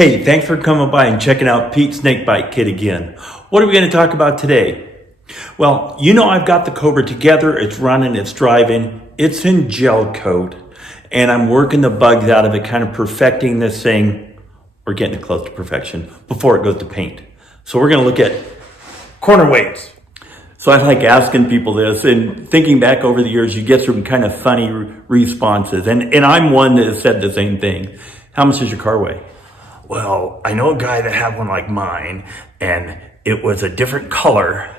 Hey, thanks for coming by and checking out Pete's Snakebite Kit again. What are we going to talk about today? Well, you know I've got the Cobra together. It's running, it's driving, it's in gel coat, and I'm working the bugs out of it, kind of perfecting this thing, or getting it close to perfection before it goes to paint. So we're going to look at corner weights. So I like asking people this, and thinking back over the years, you get some kind of funny responses. And I'm one that has said the same thing. How much does your car weigh? Well, I know a guy that had one like mine, and it was a different color.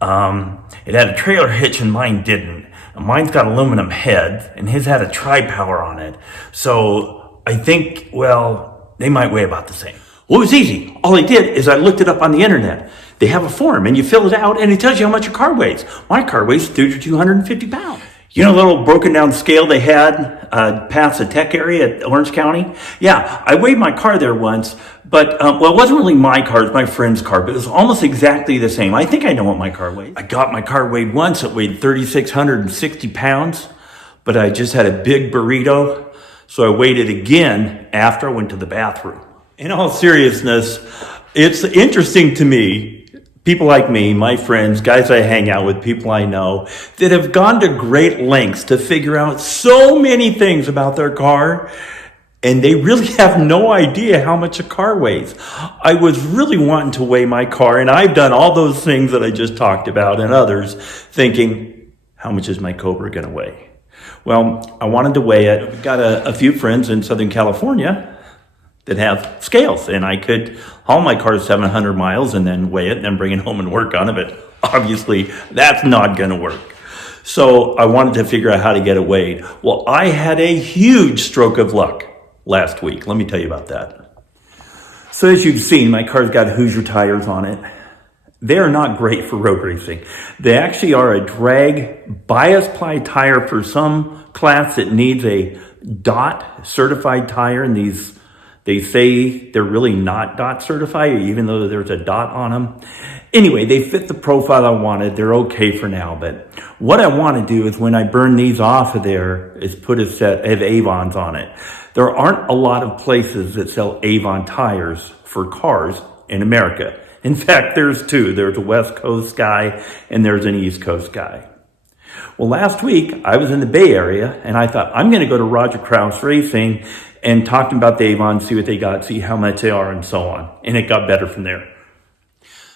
It had a trailer hitch and mine didn't. Mine's got aluminum head, and his had a tri-power on it. So I think, well, they might weigh about the same. Well, it was easy. All I did is I looked it up on the internet. They have a form, and you fill it out, and it tells you how much your car weighs. My car weighs 250 pounds. You know, the little broken down scale they had past the tech area at Orange County? Yeah, I weighed my car there once, but, well, it wasn't really my car, it was my friend's car, but it was almost exactly the same. I think I know what my car weighs. I got my car weighed once, it weighed 3,660 pounds, but I just had a big burrito, so I weighed it again after I went to the bathroom. In all seriousness, it's interesting to me, people like me, my friends, guys I hang out with, people I know, that have gone to great lengths to figure out so many things about their car, and they really have no idea how much a car weighs. I was really wanting to weigh my car, and I've done all those things that I just talked about and others, thinking, how much is my Cobra going to weigh? Well, I wanted to weigh it. I've got a few friends in Southern California that have scales, and I could haul my car 700 miles and then weigh it and then bring it home and work on it, but obviously that's not going to work. So I wanted to figure out how to get it weighed. Well, I had a huge stroke of luck last week. Let me tell you about that. So as you've seen, my car's got Hoosier tires on it. They're not great for road racing. They actually are a drag bias ply tire for some class that needs a DOT certified tire, and they say they're really not DOT certified, even though there's a dot on them. Anyway, they fit the profile I wanted. They're okay for now, but what I want to do is when I burn these off of there is put a set of Avons on it. There aren't a lot of places that sell Avon tires for cars in America. In fact, there's two. There's a West Coast guy and there's an East Coast guy. Well, last week I was in the Bay Area and I thought I'm going to go to Roger Krause Racing and talk to them about the Avon, see what they got, see how much they are and so on. And it got better from there.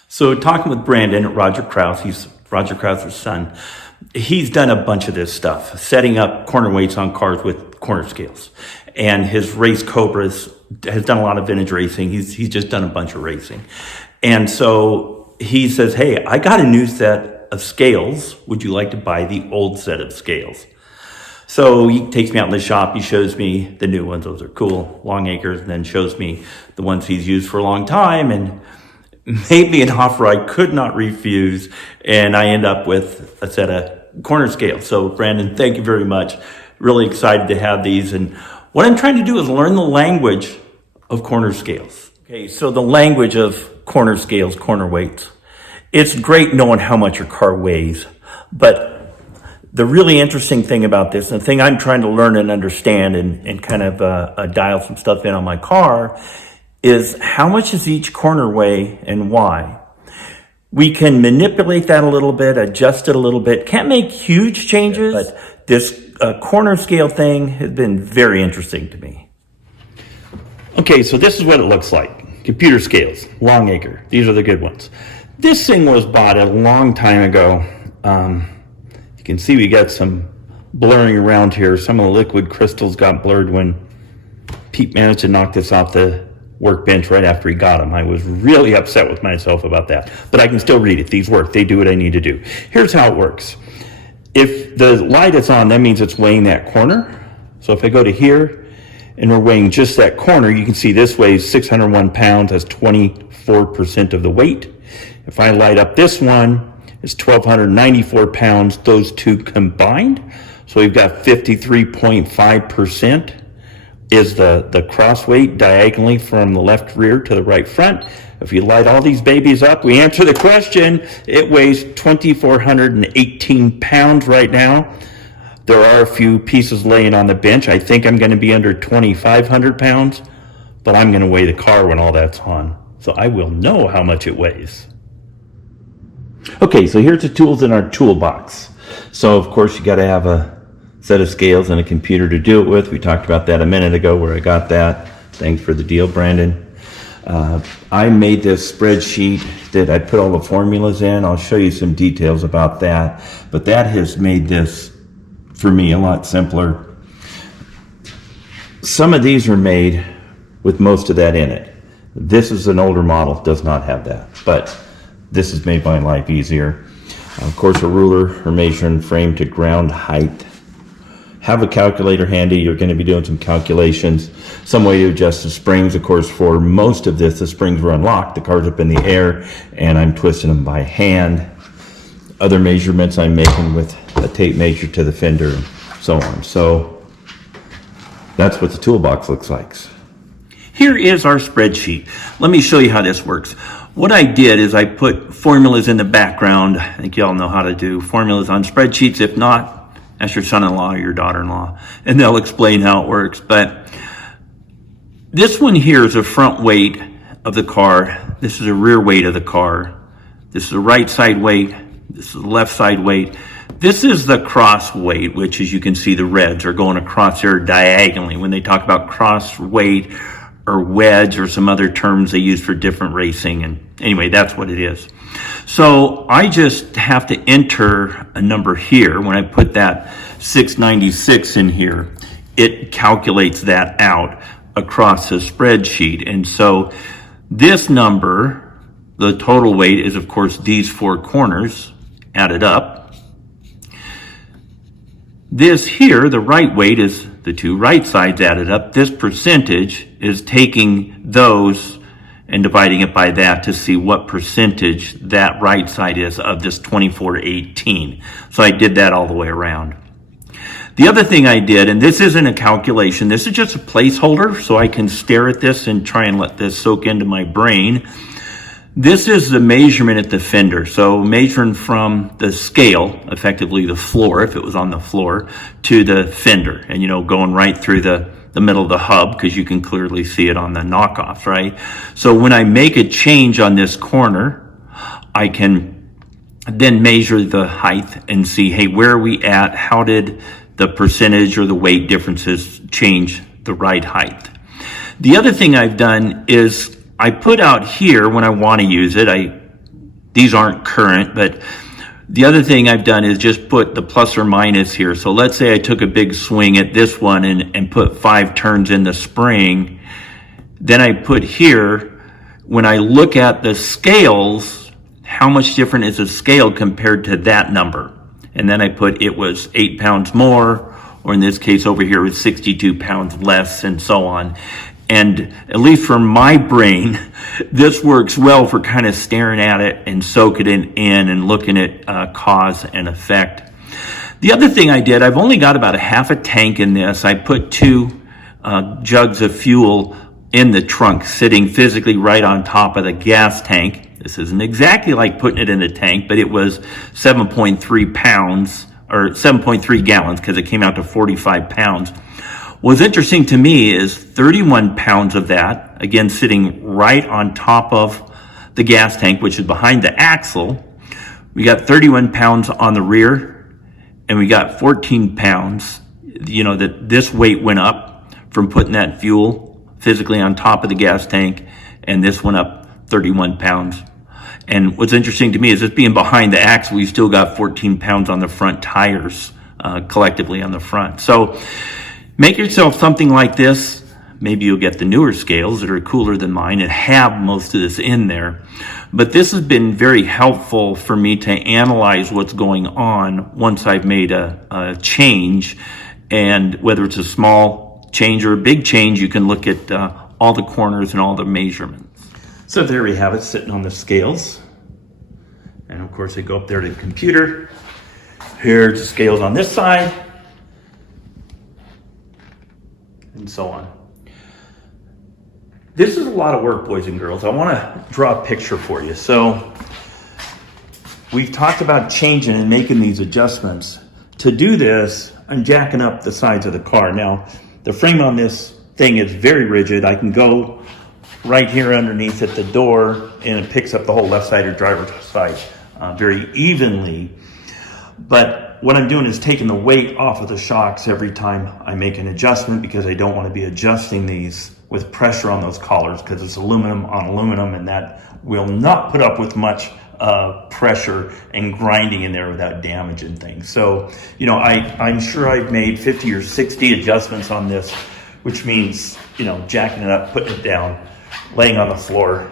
So talking with Brandon at Roger Krause, he's Roger Krause's son. He's done a bunch of this stuff, setting up corner weights on cars with corner scales. And his race Cobras has done a lot of vintage racing. He's just done a bunch of racing. And so he says, hey, I got a new set of scales. Would you like to buy the old set of scales? So he takes me out in the shop. He shows me the new ones. Those are cool, long acres, and then shows me the ones he's used for a long time and made me an offer I could not refuse. And I end up with a set of corner scales. So Brandon, thank you very much. Really excited to have these. And what I'm trying to do is learn the language of corner scales. Okay, so the language of corner scales, corner weights. It's great knowing how much your car weighs, but the really interesting thing about this, and the thing I'm trying to learn and understand and kind of dial some stuff in on my car, is how much does each corner weigh and why? We can manipulate that a little bit, adjust it a little bit. Can't make huge changes, but this corner scale thing has been very interesting to me. Okay, so this is what it looks like. Computer scales, long acre. These are the good ones. This thing was bought a long time ago. You can see we got some blurring around here. Some of the liquid crystals got blurred when Pete managed to knock this off the workbench right after he got them. I was really upset with myself about that, but I can still read it. These work. They do what I need to do. Here's how it works. If the light is on, that means it's weighing that corner. So if I go to here and we're weighing just that corner, you can see this weighs 601 pounds. That's 24% of the weight. If I light up this one, it's 1,294 pounds, those two combined. So we've got 53.5% is the cross weight diagonally from the left rear to the right front. If you light all these babies up, we answer the question. It weighs 2,418 pounds right now. There are a few pieces laying on the bench. I think I'm going to be under 2,500 pounds. but I'm going to weigh the car when all that's on. So I will know how much it weighs. Okay, so here's the tools in our toolbox. So of course you got to have a set of scales and a computer to do it with. We talked about that a minute ago where I got that. Thanks for the deal, Brandon. I made this spreadsheet that I put all the formulas in. I'll show you some details about that. But that has made this, for me, a lot simpler. Some of these are made with most of that in it. This is an older model, does not have that. But this has made my life easier. Of course, a ruler or measuring frame to ground height. Have a calculator handy. You're going to be doing some calculations. Some way to adjust the springs. Of course, for most of this, the springs were unlocked. The car's up in the air, and I'm twisting them by hand. Other measurements I'm making with a tape measure to the fender, and so on. So that's what the toolbox looks like. Here is our spreadsheet. Let me show you how this works. What I did is I put formulas in the background. I think you all know how to do formulas on spreadsheets. If not, ask your son-in-law or your daughter-in-law, and they'll explain how it works. But this one here is a front weight of the car. This is a rear weight of the car. This is a right side weight. This is the left side weight. This is the cross weight, which, as you can see, the reds are going across there diagonally. When they talk about cross weight or wedge or some other terms they use for different racing, and anyway, that's what it is. So I just have to enter a number here. When I put that 696 in here, it calculates that out across the spreadsheet. And so this number, the total weight, is of course these four corners added up. This here, the right weight, is the two right sides added up. This percentage is taking those and dividing it by that to see what percentage that right side is of this 2418. So I did that all the way around. The other thing I did, and this isn't a calculation, this is just a placeholder so I can stare at this and try and let this soak into my brain. This is the measurement at the fender. So measuring from the scale, effectively the floor, if it was on the floor, to the fender. And, going right through the middle of the hub, because you can clearly see it on the knockoffs, right? So when I make a change on this corner, I can then measure the height and see, hey, where are we at? How did the percentage or the weight differences change the right height? The other thing I've done is I put out here when I want to use it. These aren't current, but the other thing I've done is just put the plus or minus here. So let's say I took a big swing at this one and put 5 turns in the spring. Then I put here, when I look at the scales, how much different is the scale compared to that number? And then I put it was 8 pounds more, or in this case over here it was 62 pounds less, and so on. And at least for my brain, this works well for kind of staring at it and soaking it in and looking at cause and effect. The other thing I did, I've only got about a half a tank in this. I put 2 jugs of fuel in the trunk, sitting physically right on top of the gas tank. This isn't exactly like putting it in the tank, but it was 7.3 pounds, or 7.3 gallons, because it came out to 45 pounds. What's interesting to me is 31 pounds of that, again, sitting right on top of the gas tank, which is behind the axle. We got 31 pounds on the rear, and we got 14 pounds, that this weight went up from putting that fuel physically on top of the gas tank, and this went up 31 pounds. And what's interesting to me is this being behind the axle, we still got 14 pounds on the front tires, collectively on the front. So make yourself something like this. Maybe you'll get the newer scales that are cooler than mine and have most of this in there. But this has been very helpful for me to analyze what's going on once I've made a change. And whether it's a small change or a big change, you can look at all the corners and all the measurements. So there we have it, sitting on the scales. And of course, they go up there to the computer. Here's the scales on this side, and so on. This is a lot of work, boys and girls. I want to draw a picture for you. So we've talked about changing and making these adjustments. To do this, I'm jacking up the sides of the car. Now, the frame on this thing is very rigid. I can go right here underneath at the door and it picks up the whole left side or driver's side very evenly. But what I'm doing is taking the weight off of the shocks every time I make an adjustment, because I don't want to be adjusting these with pressure on those collars, because it's aluminum on aluminum, and that will not put up with much pressure and grinding in there without damaging things. So, you know, I'm sure I've made 50 or 60 adjustments on this, which means, you know, jacking it up, putting it down, laying on the floor,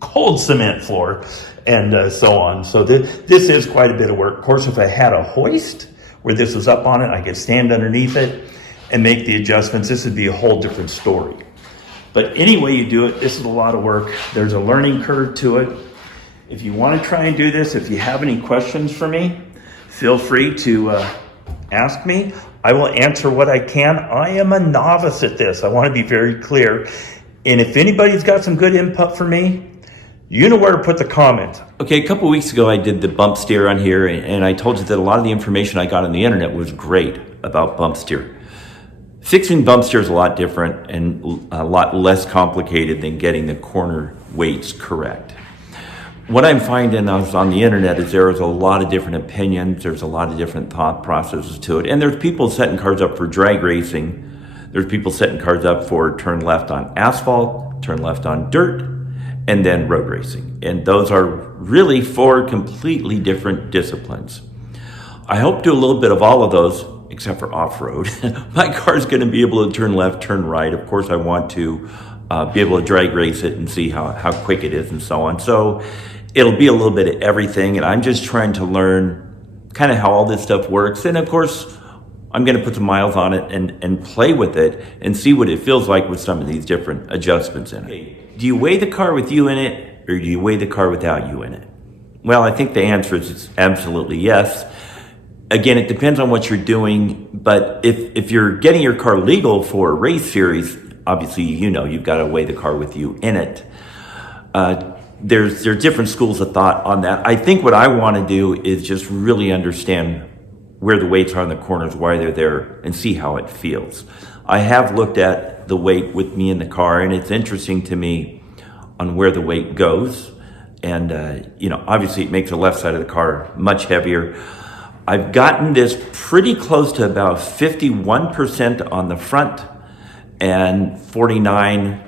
cold cement floor, and so on. So this is quite a bit of work. Of course, if I had a hoist where this was up on it, I could stand underneath it and make the adjustments. This would be a whole different story. But any way you do it, this is a lot of work. There's a learning curve to it. If you want to try and do this, if you have any questions for me, feel free to ask me. I will answer what I can. I am a novice at this. I want to be very clear. And if anybody's got some good input for me, you know where to put the comment. Okay, a couple weeks ago I did the bump steer on here, and I told you that a lot of the information I got on the internet was great about bump steer. Fixing bump steer is a lot different and a lot less complicated than getting the corner weights correct. What I'm finding on the internet is there is a lot of different opinions, there's a lot of different thought processes to it, and there's people setting cars up for drag racing, there's people setting cars up for turn left on asphalt, turn left on dirt, and then road racing. And those are really four completely different disciplines. I hope to do a little bit of all of those, except for off-road. My car's gonna be able to turn left, turn right. Of course, I want to be able to drag race it and see how quick it is and so on. So it'll be a little bit of everything, and I'm just trying to learn kind of how all this stuff works. And of course, I'm gonna put some miles on it and play with it and see what it feels like with some of these different adjustments in it. Do you weigh the car with you in it, or do you weigh the car without you in it? Well, I think the answer is absolutely yes. Again, it depends on what you're doing, but if you're getting your car legal for a race series, obviously, you know, you've got to weigh the car with you in it. There's different schools of thought on that. I think what I want to do is just really understand where the weights are in the corners, why they're there, and see how it feels. I have looked at the weight with me in the car, and it's interesting to me on where the weight goes. And, you know, obviously it makes the left side of the car much heavier. I've gotten this pretty close to about 51% on the front and 49,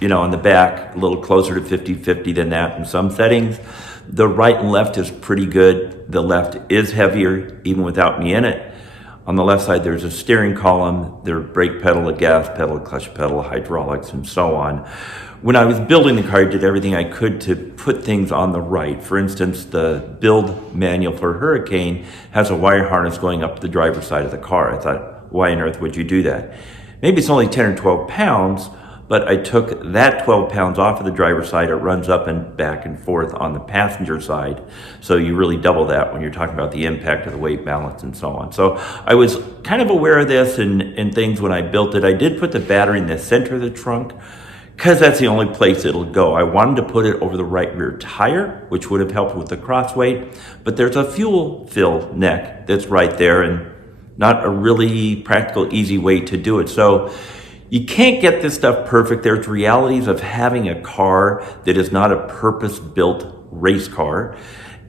you know, on the back, a little closer to 50-50 than that in some settings. The right and left is pretty good. The left is heavier, even without me in it. On the left side, there's a steering column, there's a brake pedal, a gas pedal, a clutch pedal, hydraulics, and so on. When I was building the car, I did everything I could to put things on the right. For instance, the build manual for Hurricane has a wire harness going up the driver's side of the car. I thought, why on earth would you do that? Maybe it's only 10 or 12 pounds, but I took that 12 pounds off of the driver's side. It runs up and back and forth on the passenger side. So you really double that when you're talking about the impact of the weight balance and so on. So I was kind of aware of this and things when I built it. I did put the battery in the center of the trunk because that's the only place it'll go. I wanted to put it over the right rear tire, which would have helped with the cross weight, but there's a fuel fill neck that's right there and not a really practical, easy way to do it. So you can't get this stuff perfect. There's realities of having a car that is not a purpose-built race car.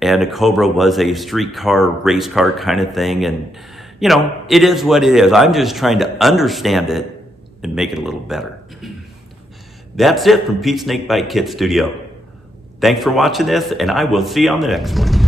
And a Cobra was a street car, race car kind of thing. And, you know, it is what it is. I'm just trying to understand it and make it a little better. That's it from Pete Snakebite Kit Studio. Thanks for watching this, and I will see you on the next one.